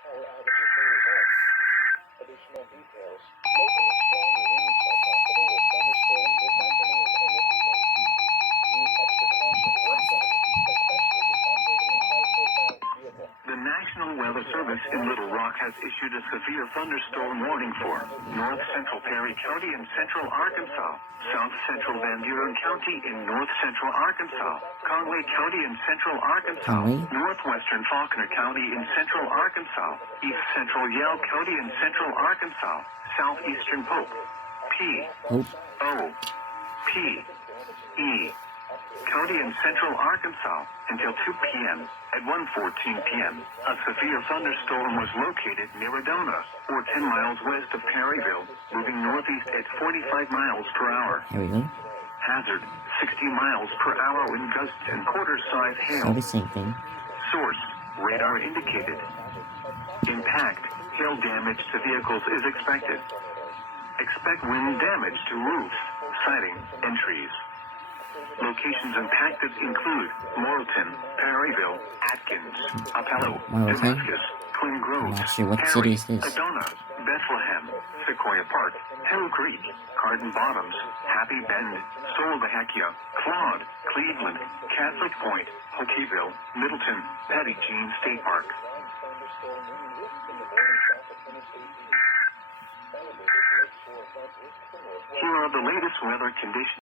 power outages may result. Additional details. Locally, strong winds are possible with thunderstorms this afternoon and this evening. Use extra caution when driving, especially if operating a high-profile vehicle. The National Weather Service in Little Rock has issued a severe thunderstorm warning for north central Perry County in central Arkansas, south central Van Buren County in north central Arkansas, Conway County in central Arkansas, northwestern Faulkner County in central Arkansas, east central Yale County in central Arkansas, southeastern Pope, P.O.P.E. County in central Arkansas until 2 p.m. At 1:14 p.m., a severe thunderstorm was located near Adona, or 10 miles west of Perryville, moving northeast at 45 miles per hour. Hazard, 60 miles per hour wind gusts and quarter-size hail. So the same thing. Source, radar indicated. Impact, hail damage to vehicles is expected. Expect wind damage to roofs, siding, and trees. Locations impacted include Morrilton, Perryville, Atkins, Apello, Damascus, Twin Groves, Not sure what Perry, city is this. Adona, Bethlehem, Sequoia Park, Hill Creek, Garden Bottoms, Happy Bend, Solobaheckia, Claude, Cleveland, Catholic Point, Hokieville, Middleton, Patty Jean State Park. Here are the latest weather conditions.